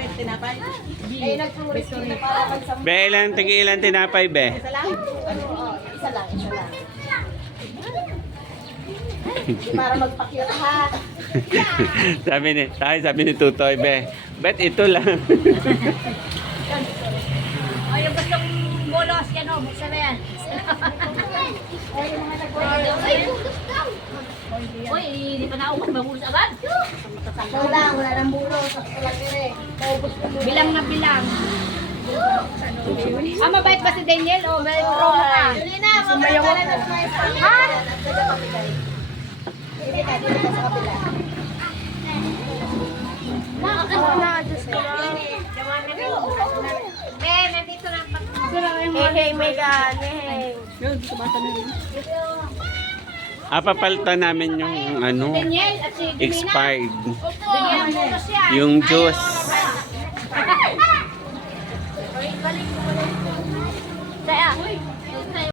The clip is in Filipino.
Bet, tinapay. Eh, nag-tourism na para magsampa. Be, ilan tinapay, be? Isa lang? Isa lang, isa lang. Para magpakita ha. sabi ni Tutoy, be, bet ito lang. O, yung gustong bolos, yan o, buksan mo yan. Uy, hindi pa naubos, mabulos agad. Ikaw lang, wala nang bulo. Sakto lang dire. Maubos mo muna. Bilang na bilang. Mabait ba si Daniel? O, may promo ka? Julina, mamaya ka na ng mga Ha? Hindi ka, dito ka sa kabila. Nandito na. Hey, Megan. Hey. Papalitan namin yung ano, Daniel at si Julina. expired. Daniel, bolos yan. Yung juice. Balik mo.